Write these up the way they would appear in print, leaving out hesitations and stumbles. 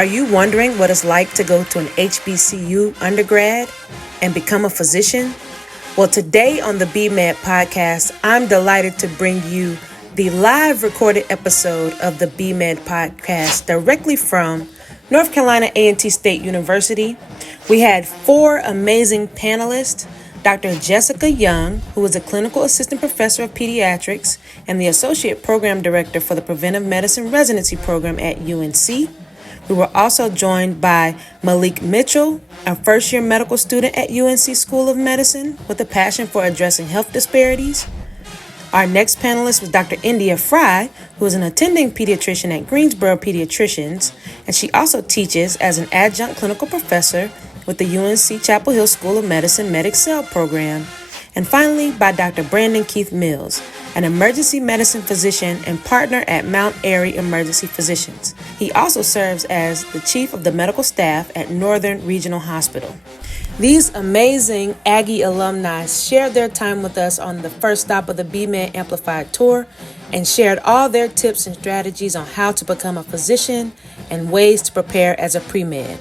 Are you wondering what it's like to go to an HBCU undergrad and become a physician? Well, today on the BMed podcast, I'm delighted to bring you the live recorded episode of the BMed podcast directly from North Carolina A&T State University. We had 4 amazing panelists: Dr. Jessica Young, who is a clinical assistant professor of pediatrics and the associate program director for the preventive medicine residency program at UNC. We were also joined by Malik Mitchell, a first-year medical student at UNC School of Medicine with a passion for addressing health disparities. Our next panelist was Dr. Endya Frye, who is an attending pediatrician at Greensboro Pediatricians, and she also teaches as an adjunct clinical professor with the UNC Chapel Hill School of Medicine MedExcel program. And finally, by Dr. Brandon Keith Mills, an emergency medicine physician and partner at Mount Airy Emergency Physicians. He also serves as the chief of the medical staff at Northern Regional Hospital. These amazing Aggie alumni shared their time with us on the first stop of the BMed Amplified Tour and shared all their tips and strategies on how to become a physician and ways to prepare as a pre-med.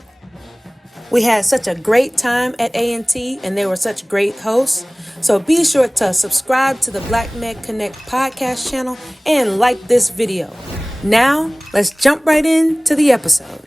We had such a great time at A&T, and they were such great hosts. So be sure to subscribe to the Black Med Connect podcast channel and like this video. Now, let's jump right into the episode.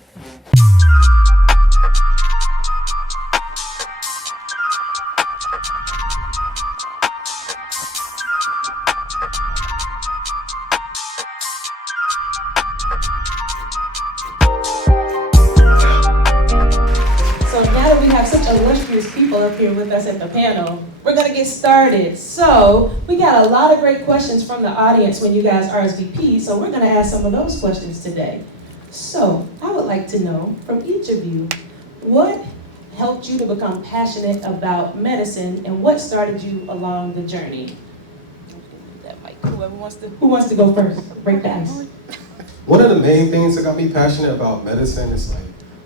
People up here with us at the panel, we're going to get started. So we got a lot of great questions from the audience when you guys RSVP, so we're going to ask some of those questions today. So I would like to know from each of you, what helped you to become passionate about medicine and what started you along the journey? Who wants to go first? Break the ice. One of the main things that got me passionate about medicine is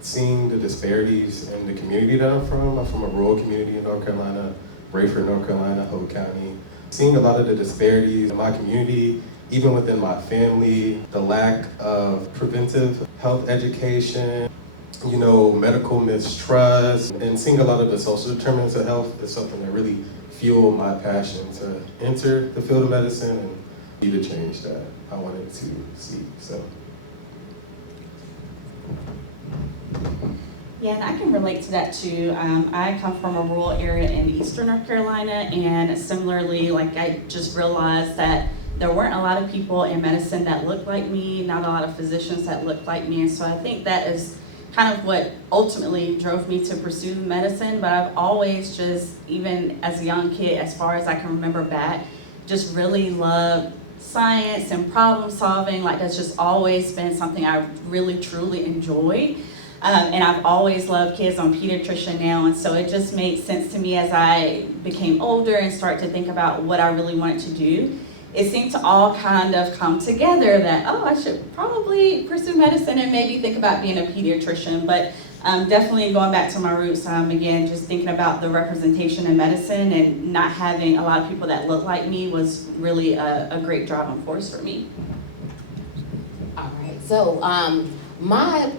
seeing the disparities in the community that I'm from. I'm from a rural community in North Carolina, Rayford, North Carolina, Hope County. Seeing a lot of the disparities in my community, even within my family, the lack of preventive health education, medical mistrust, and seeing a lot of the social determinants of health is something that really fueled my passion to enter the field of medicine and be the change that I wanted to see. Yeah, and I can relate to that too. I come from a rural area in eastern North Carolina, and similarly, I just realized that there weren't a lot of people in medicine that looked like me, not a lot of physicians that looked like me, and so I think that is kind of what ultimately drove me to pursue medicine. But I've always just, even as a young kid, as far as I can remember back, just really loved science and problem solving. That's just always been something I really truly enjoyed. And I've always loved kids. I'm a pediatrician now, and so it just made sense to me as I became older and started to think about what I really wanted to do. It seemed to all kind of come together that, I should probably pursue medicine and maybe think about being a pediatrician. But definitely going back to my roots, again, just thinking about the representation in medicine and not having a lot of people that look like me was really a great driving force for me. All right, so my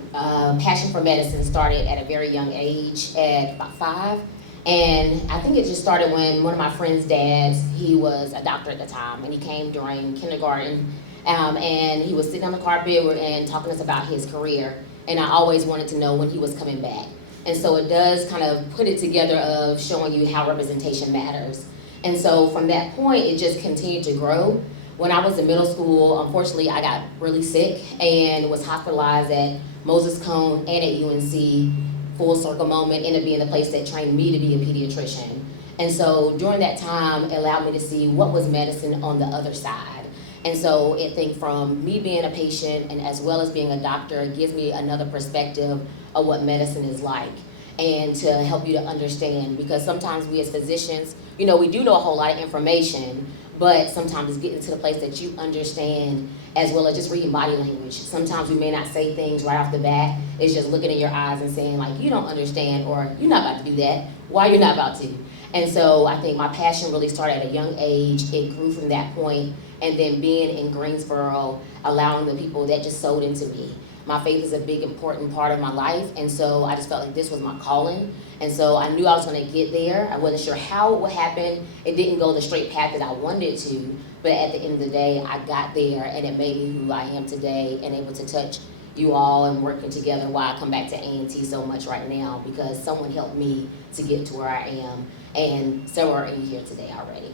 passion for medicine started at a very young age, at about 5. And I think it just started when one of my friend's dads, he was a doctor at the time, and he came during kindergarten, and he was sitting on the carpet and talking to us about his career. And I always wanted to know when he was coming back. And so it does kind of put it together of showing you how representation matters. And so from that point, it just continued to grow. When I was in middle school, unfortunately, I got really sick and was hospitalized at Moses Cone and at UNC. Full circle moment ended up being the place that trained me to be a pediatrician. And so during that time, it allowed me to see what was medicine on the other side. And so I think from me being a patient and as well as being a doctor, it gives me another perspective of what medicine is like and to help you to understand. Because sometimes we as physicians, we do know a whole lot of information, but sometimes it's getting to the place that you understand as well as just reading body language. Sometimes we may not say things right off the bat. It's just looking in your eyes and saying you don't understand, or you're not about to do that. Why you're not about to? And so I think my passion really started at a young age. It grew from that point. And then being in Greensboro, allowing the people that just sold into me. My faith is a big, important part of my life, and so I just felt like this was my calling. And so I knew I was going to get there. I wasn't sure how it would happen. It didn't go the straight path that I wanted it to, but at the end of the day, I got there, and it made me who I am today, and able to touch you all and working together. Why I come back to A&T so much right now, because someone helped me to get to where I am, and several are in here today already.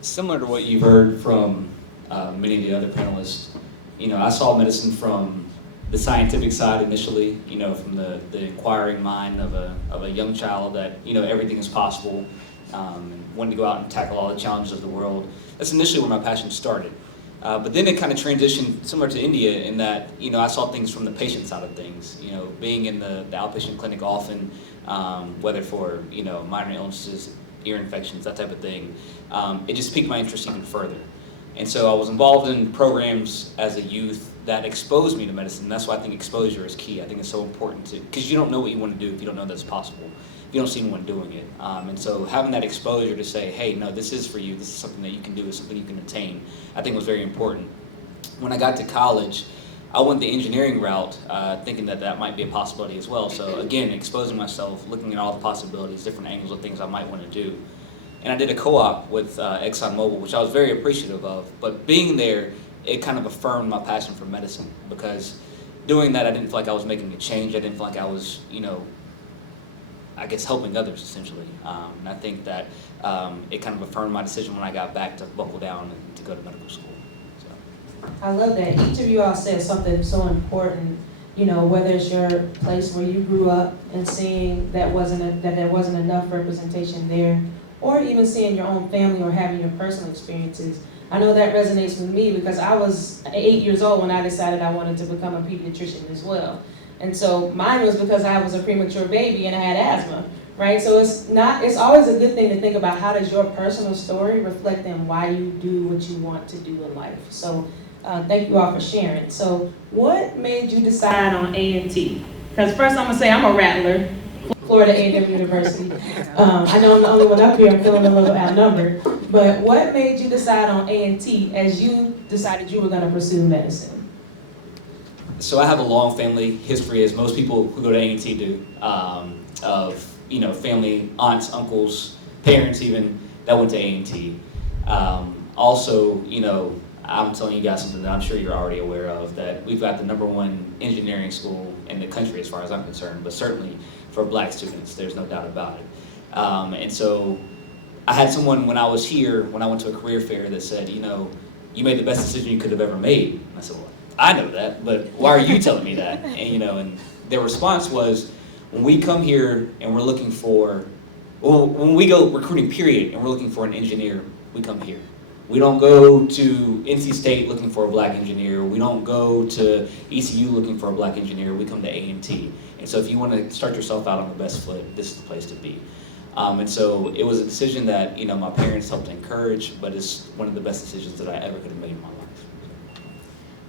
Similar to what you've heard from many of the other panelists, I saw medicine from the scientific side initially, from the inquiring mind of a young child that, everything is possible, and wanted to go out and tackle all the challenges of the world. That's initially where my passion started. But then it kind of transitioned similar to Endya in that, I saw things from the patient side of things, being in the outpatient clinic often, whether for, minor illnesses, ear infections, that type of thing. It just piqued my interest even further. And so I was involved in programs as a youth that exposed me to medicine. That's why I think exposure is key. I think it's so important because you don't know what you want to do if you don't know that's possible, if you don't see anyone doing it. And so having that exposure to say, hey, no, this is for you, this is something that you can do, it's something you can attain, I think was very important. When I got to college, I went the engineering route, thinking that might be a possibility as well. So again, exposing myself, looking at all the possibilities, different angles of things I might want to do. And I did a co-op with ExxonMobil, which I was very appreciative of. But being there, it kind of affirmed my passion for medicine, because doing that, I didn't feel like I was making a change. I didn't feel like I was, I guess helping others essentially. And I think that it kind of affirmed my decision when I got back to buckle down and to go to medical school. So. I love that. Each of you all said something so important. Whether it's your place where you grew up and seeing that there wasn't enough representation there, or even seeing your own family or having your personal experiences. I know that resonates with me because I was 8 years old when I decided I wanted to become a pediatrician as well. And so mine was because I was a premature baby and I had asthma, right? So it's always a good thing to think about, how does your personal story reflect in why you do what you want to do in life. So thank you all for sharing. So what made you decide on A&T? Because first I'm gonna say I'm a rattler. Florida A&M University. I know I'm the only one up here. I'm feeling a little outnumbered. But what made you decide on A&T as you decided you were going to pursue medicine? So I have a long family history, as most people who go to A&T do, of family, aunts, uncles, parents even that went to A&T. Also, I'm telling you guys something that I'm sure you're already aware of, that we've got the #1 engineering school in the country as far as I'm concerned, but certainly for Black students, there's no doubt about it. And so I had someone when I was here, when I went to a career fair, that said, you made the best decision you could have ever made. And I said, well, I know that, but why are you telling me that? And, and their response was, when we come here and we're looking for, when we go recruiting period and we're looking for an engineer, we come here. We don't go to NC State looking for a Black engineer. We don't go to ECU looking for a Black engineer. We come to A&T. And so if you want to start yourself out on the best foot, this is the place to be. And so it was a decision that, my parents helped encourage, but it's one of the best decisions that I ever could have made in my life.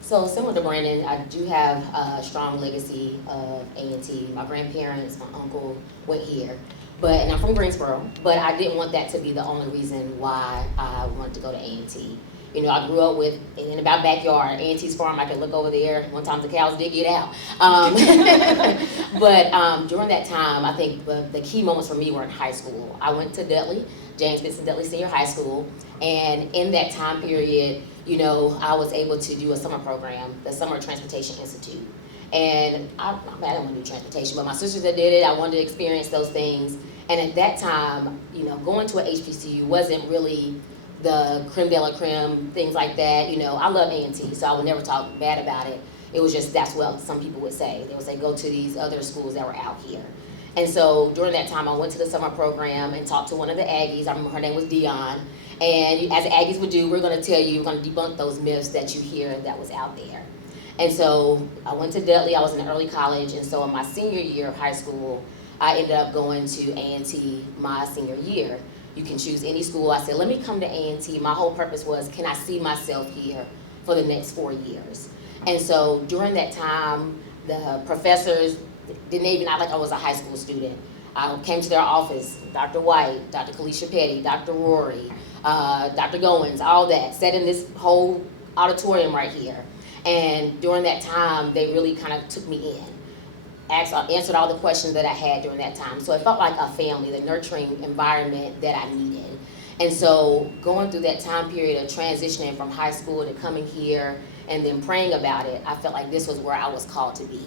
So similar to Brandon, I do have a strong legacy of A&T. My grandparents, my uncle went here. And I'm from Greensboro, but I didn't want that to be the only reason why I wanted to go to A&T. I grew up in about backyard, A&T's farm. I could look over there. One time the cows did get out. But during that time, I think the key moments for me were in high school. I went to Dudley, James Benson Dudley Senior High School, and in that time period, I was able to do a summer program, the Summer Transportation Institute. And I didn't want to do transportation, but my sisters that did it, I wanted to experience those things. And at that time, going to an HBCU wasn't really the creme de la creme, things like that. I love A&T, so I would never talk bad about it. It was just, that's what some people would say. They would say, go to these other schools that were out here. And so during that time, I went to the summer program and talked to one of the Aggies. I remember her name was Dion. And as Aggies would do, we're going to tell you, we're going to debunk those myths that you hear that was out there. And so I went to Dudley. I was in early college. And so in my senior year of high school, I ended up going to A&T my senior year. You can choose any school. I said, let me come to A&T. My whole purpose was, can I see myself here for the next 4 years? And so during that time, the professors didn't even act like I was a high school student. I came to their office, Dr. White, Dr. Kalisha Petty, Dr. Rory, Dr. Goins, all that, sat in this whole auditorium right here. And during that time, they really kind of took me in. Answered all the questions that I had during that time. So it felt like a family, the nurturing environment that I needed. And so going through that time period of transitioning from high school to coming here and then praying about it, I felt like this was where I was called to be.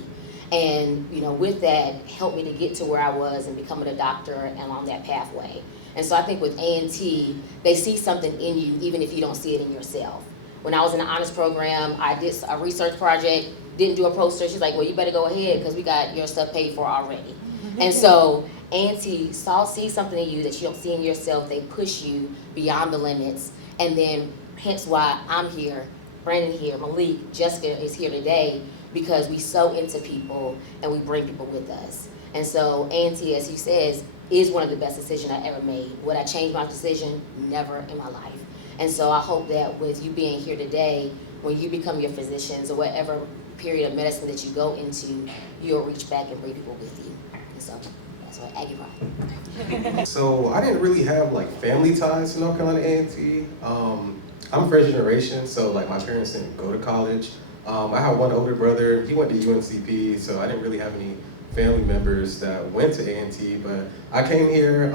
And with that, helped me to get to where I was and becoming a doctor and along that pathway. And so I think with A&T, they see something in you even if you don't see it in yourself. When I was in the honors program, I did a research project, didn't do a poster. She's like, well, you better go ahead because we got your stuff paid for already. And so A&T see something in you that you don't see in yourself. They push you beyond the limits. And then hence why I'm here, Brandon here, Malik, Jessica is here today, because we so into people and we bring people with us. And so A&T, as he says, is one of the best decisions I ever made. Would I change my decision? Never in my life. And so I hope that with you being here today, when you become your physicians or whatever period of medicine that you go into, you'll reach back and bring people with you. And so that's what Aggie Frye. So I didn't really have like family ties to North Carolina A&T. I'm first generation, so like my parents didn't go to college. I have one older brother. He went to UNCP, so I didn't really have any family members that went to A&T, but I came here.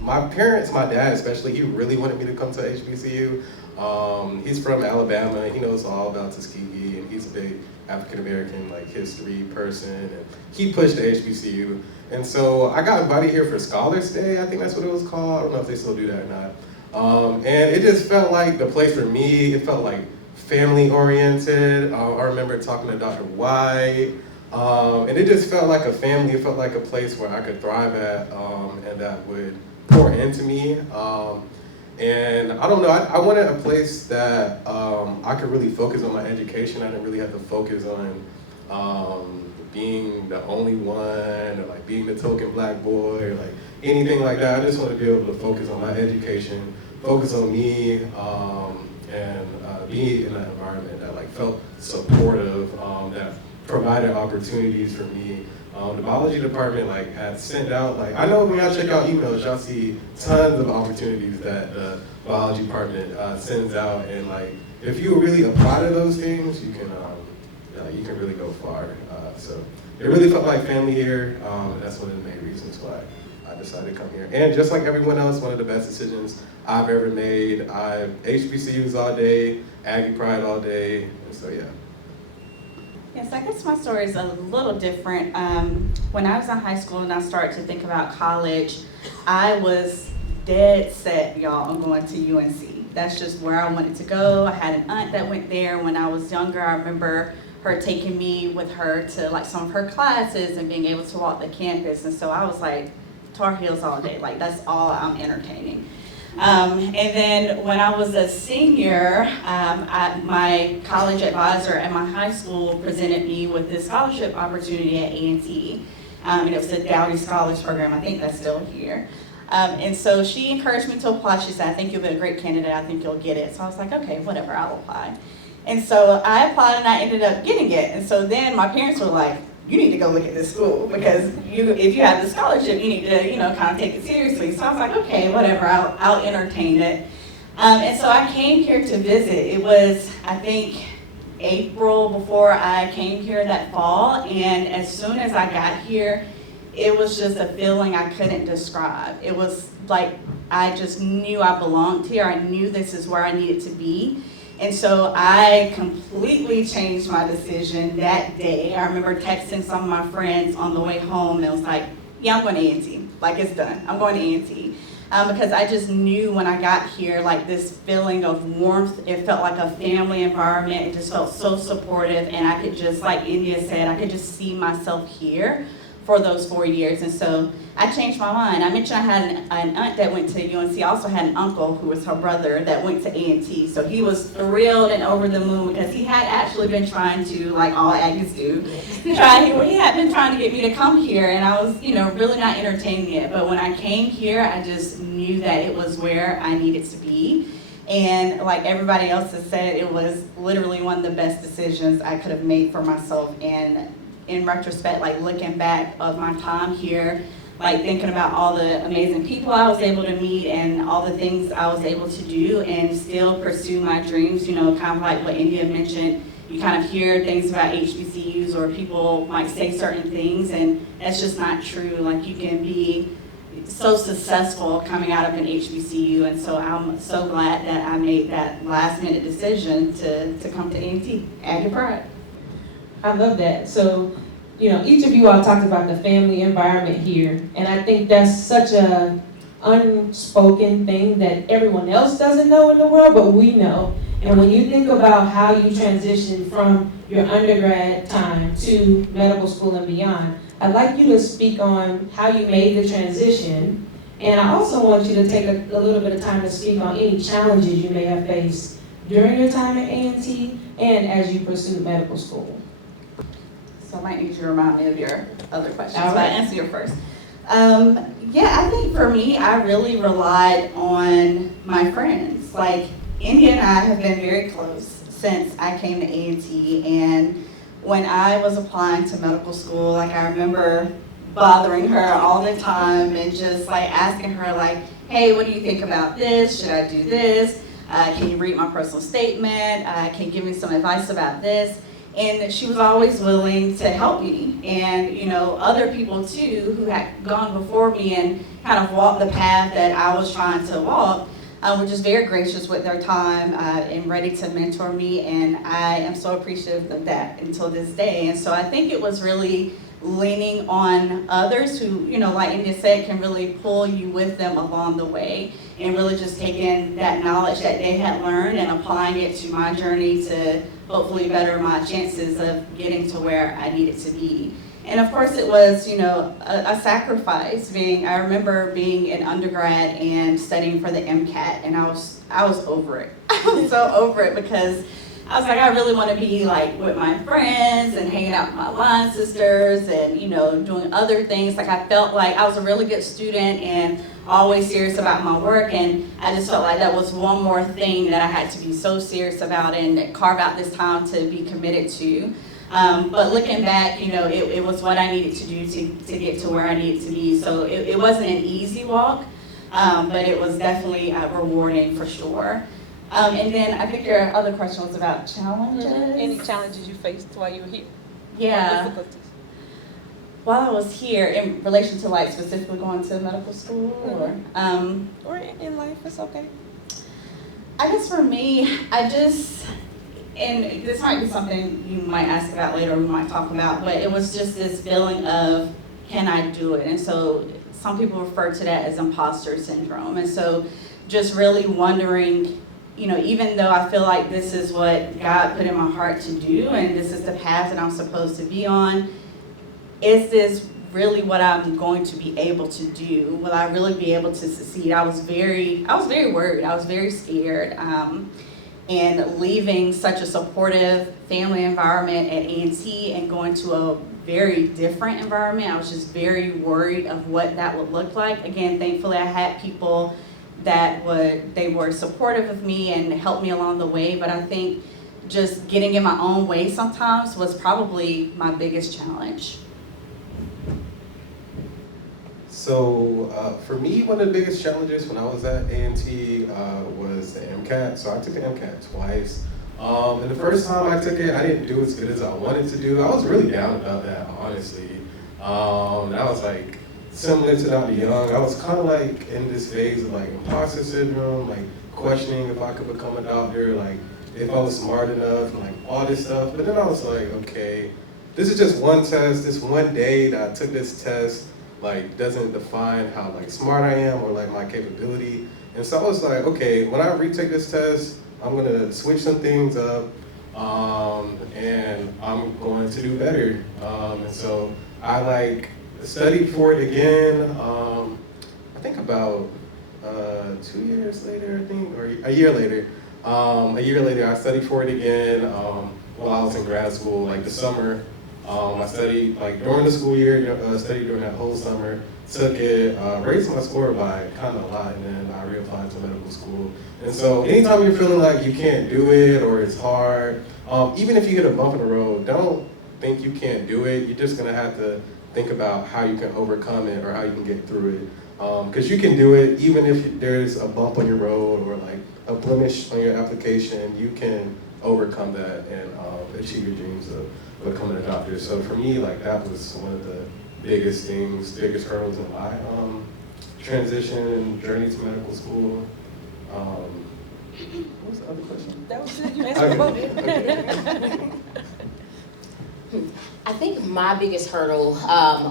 My parents, my dad especially, he really wanted me to come to HBCU. He's from Alabama. He knows all about Tuskegee, and he's a big African-American like history person, and he pushed the HBCU. And so I got invited here for Scholars Day, I think that's what it was called. I don't know if they still do that or not. And it just felt like the place for me. It felt like family oriented. I remember talking to Dr. White, and it just felt like a family. It felt like a place where I could thrive at, and that would pour into me. And I don't know, I wanted a place that I could really focus on my education. I didn't really have to focus on being the only one, or like being the token black boy, or like anything like that. I just wanted to be able to focus on my education, focus on me, and be in an environment that like felt supportive, that provided opportunities for me. The biology department like had sent out, like I know when y'all check out emails, y'all see tons of opportunities that the biology department sends out, and like if you really apply to those things, you can really go far. So it really felt like family here. That's one of the main reasons why I decided to come here. And just like everyone else, one of the best decisions I've ever made. HBCUs all day, Aggie Pride all day, and so yeah. Yes, I guess my story is a little different. When I was in high school and I started to think about college, I was dead set, y'all, on going to UNC. That's just where I wanted to go. I had an aunt that went there when I was younger. I remember her taking me with her to like some of her classes and being able to walk the campus. And so I was like, Tar Heels all day. Like that's all I'm entertaining. And then when I was a senior, my college advisor at my high school presented me with this scholarship opportunity at A&T. And it was the Dowdy Scholars Program. I think that's still here. And so she encouraged me to apply. She said, I think you'll be a great candidate. I think you'll get it. So I was like, okay, whatever, I'll apply. And so I applied and I ended up getting it. And so then my parents were like, you need to go look at this school because if you have the scholarship, you need to, kind of take it seriously. So I was like, okay, whatever, I'll entertain it. And so I came here to visit. It was, I think, April before I came here that fall. And as soon as I got here, it was just a feeling I couldn't describe. It was like I just knew I belonged here. I knew this is where I needed to be. And so I completely changed my decision that day. I remember texting some of my friends on the way home, and it was like, yeah, I'm going to A&T. Like, it's done. I'm going to A&T. Because I just knew when I got here, like this feeling of warmth. It felt like a family environment. It just felt so supportive. And I could just, like Endya said, I could just see myself here for those 4 years. And so I changed my mind. I mentioned I had an aunt that went to UNC. I also had an uncle who was her brother that went to A&T. So he was thrilled and over the moon because he had actually been trying to, like all Aggies do, he had been trying to get me to come here, and I was, really not entertaining it. But when I came here, I just knew that it was where I needed to be. And like everybody else has said, it was literally one of the best decisions I could have made for myself. And in retrospect, like looking back of my time here, like thinking about all the amazing people I was able to meet and all the things I was able to do and still pursue my dreams, kind of like what Endya mentioned, you kind of hear things about HBCUs, or people might say certain things, and that's just not true. Like, you can be so successful coming out of an HBCU, and so I'm so glad that I made that last minute decision to come to A&T. Aggie Frye. I love that. So, each of you all talked about the family environment here, and I think that's such a unspoken thing that everyone else doesn't know in the world, but we know. And when you think about how you transition from your undergrad time to medical school and beyond, I'd like you to speak on how you made the transition, and I also want you to take a little bit of time to speak on any challenges you may have faced during your time at A&T and as you pursued medical school. So I might need you to remind me of your other questions, All but right. I'll answer your first. Yeah, I think for me, I really relied on my friends. Like, Endya and I have been very close since I came to A&T, and when I was applying to medical school, like, I remember bothering her all the time and just like asking her, like, hey, what do you think about this? Should I do this? Can you read my personal statement? Can you give me some advice about this? And she was always willing to help me. And, other people too who had gone before me and kind of walked the path that I was trying to walk were just very gracious with their time and ready to mentor me. And I am so appreciative of that until this day. And so I think it was really leaning on others who, like Endya said, can really pull you with them along the way, and really just taking that knowledge that they had learned and applying it to my journey to hopefully better my chances of getting to where I needed to be. And of course it was, a sacrifice. I remember being in undergrad and studying for the MCAT, and I was over it. I was so over it, because I was like, I really want to be like with my friends and hanging out with my line sisters and, doing other things. Like, I felt like I was a really good student and always serious about my work, and I just felt like that was one more thing that I had to be so serious about and carve out this time to be committed to. But looking back, it was what I needed to do to get to where I needed to be. So it wasn't an easy walk, but it was definitely rewarding for sure. And then I think your other question was about challenges. Any challenges you faced while you were here? Yeah. Or difficulties? While I was here, in relation to like specifically going to medical school, Or in life, it's okay. I guess for me, and this might be something you might ask about later, we might talk about, but it was just this feeling of, can I do it? And so some people refer to that as imposter syndrome. And so just really wondering, even though I feel like this is what God put in my heart to do, and this is the path that I'm supposed to be on, is this really what I'm going to be able to do? Will I really be able to succeed? I was very worried. I was very scared. And leaving such a supportive family environment at A&T and going to a very different environment, I was just very worried of what that would look like. Again, thankfully I had people that were supportive of me and helped me along the way, but I think just getting in my own way sometimes was probably my biggest challenge. So for me, one of the biggest challenges when I was at A&T was the MCAT. So I took the MCAT twice. And the first time I took it, I didn't do as good as I wanted to do. I was really down about that, honestly. And I was like, similar to Dr. Young, I was kind of like in this phase of like imposter syndrome, like questioning if I could become a doctor, like if I was smart enough, and like all this stuff. But then I was like, okay, this is just one test, this one day that I took this test, like doesn't define how like smart I am or like my capability. And so I was like, okay, when I retake this test, I'm gonna switch some things up, and I'm going to do better. And so I like studied for it again. I think about 2 years later, I think, or a year later. A year later, I studied for it again while I was in grad school, like the summer. I studied like during the school year, studied during that whole summer, took it, raised my score by kind of a lot, and then I reapplied to medical school. And so anytime you're feeling like you can't do it or it's hard, even if you hit a bump in the road, don't think you can't do it. You're just gonna have to think about how you can overcome it or how you can get through it. Because you can do it even if there's a bump on your road or like a blemish on your application, you can overcome that and achieve your dreams of becoming a doctor. So for me, like that was one of the biggest things, biggest hurdles in my transition and journey to medical school. What was the other question? That was it. You answered both. I think my biggest hurdle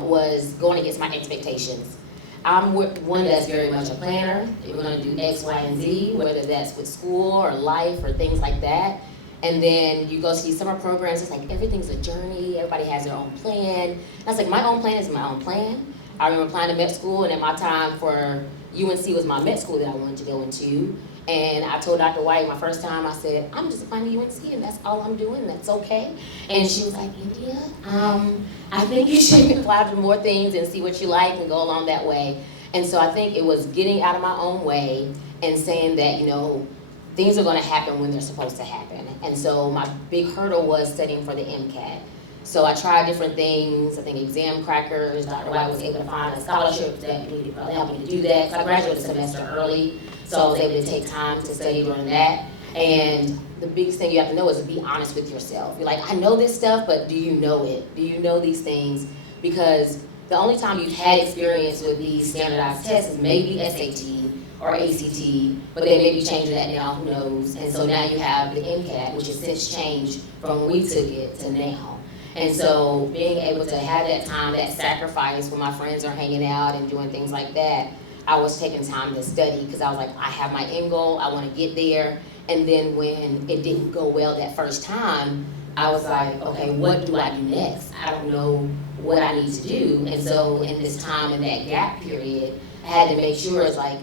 was going against my expectations. I'm one that's very much a planner. We're going to do X, Y, and Z, whether that's with school or life or things like that. And then you go see summer programs, it's like everything's a journey, everybody has their own plan. And I was like, my own plan is my own plan. I remember applying to med school, and at my time for UNC was my med school that I wanted to go into. And I told Dr. White my first time, I said, I'm just applying to UNC and that's all I'm doing, that's okay. And she was like, Endya, I think you should apply for more things and see what you like and go along that way. And so I think it was getting out of my own way and saying that, you know, things are gonna happen when they're supposed to happen. And so my big hurdle was studying for the MCAT. So I tried different things, I think exam crackers, Dr. White was able to find a scholarship that would help me to do that. So I graduated a semester early, so I was able to take time to study during that. And the biggest thing you have to know is to be honest with yourself. You're like, I know this stuff, but do you know it? Do you know these things? Because the only time you've had experience with these standardized tests is maybe SAT or ACT, but they may be changing that now, who knows? And so now you have the MCAT, which has since changed from when we took it to now. And so being able to have that time, that sacrifice when my friends are hanging out and doing things like that, I was taking time to study because I was like, I have my end goal, I want to get there. And then when it didn't go well that first time, I was like, okay, what do I do next? I don't know what I need to do. And so in this time, in that gap period, I had to make sure it's like,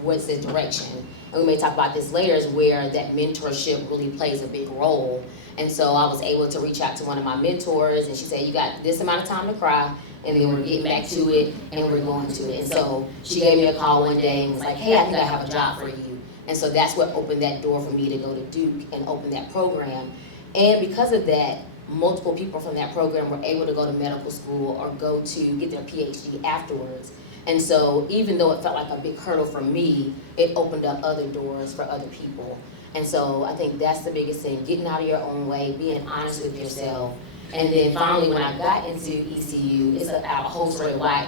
what's the direction? And we may talk about this later, is where that mentorship really plays a big role. And so I was able to reach out to one of my mentors, and she said, you got this amount of time to cry, and then we're getting back to it, and we're going to it. And so she gave me a call one day and was like, hey, I think I have a job for you. And so that's what opened that door for me to go to Duke and open that program. And because of that, multiple people from that program were able to go to medical school or go to get their PhD afterwards. And so even though it felt like a big hurdle for me, it opened up other doors for other people. And so I think that's the biggest thing, getting out of your own way, being honest with yourself. And then finally, when I got into ECU, it's a whole story of why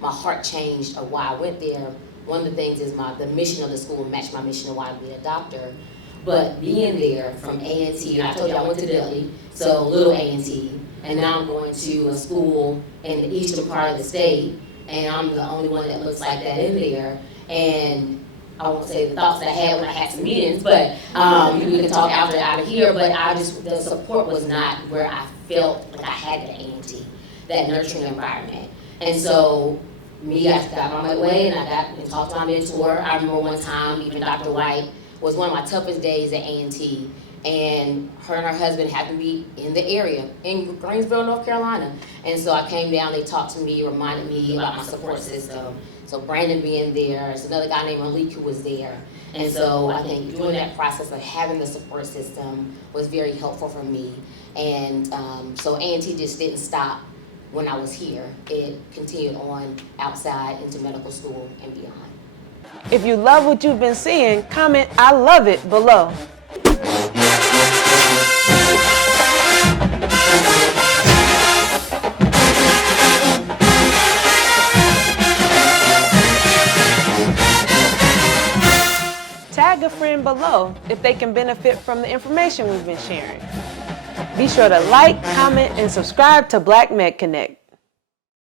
my heart changed or why I went there. One of the things is the mission of the school matched my mission of why I be a doctor. But being there from A&T, and I told you I went to Dudley, so little A&T, and now I'm going to a school in the eastern part of the state, and I'm the only one that looks like that in there. And I won't say the thoughts that I had when I had some meetings, but we can talk out of here, but the support was not where I felt like I had at A&T, that nurturing environment. And so I got on my way and I got and talked to my mentor. I remember one time, even Dr. White was one of my toughest days at A&T, and her husband happened to be in the area, in Greensboro, North Carolina. And so I came down, they talked to me, reminded me about my support system. So Brandon being there, there's another guy named Malik who was there. And so I think doing that process of having the support system was very helpful for me. And so A&T just didn't stop when I was here. It continued on outside into medical school and beyond. If you love what you've been seeing, comment "I love it" below. Tag a friend below if they can benefit from the information we've been sharing. Be sure to like, comment, and subscribe to Black Med Connect.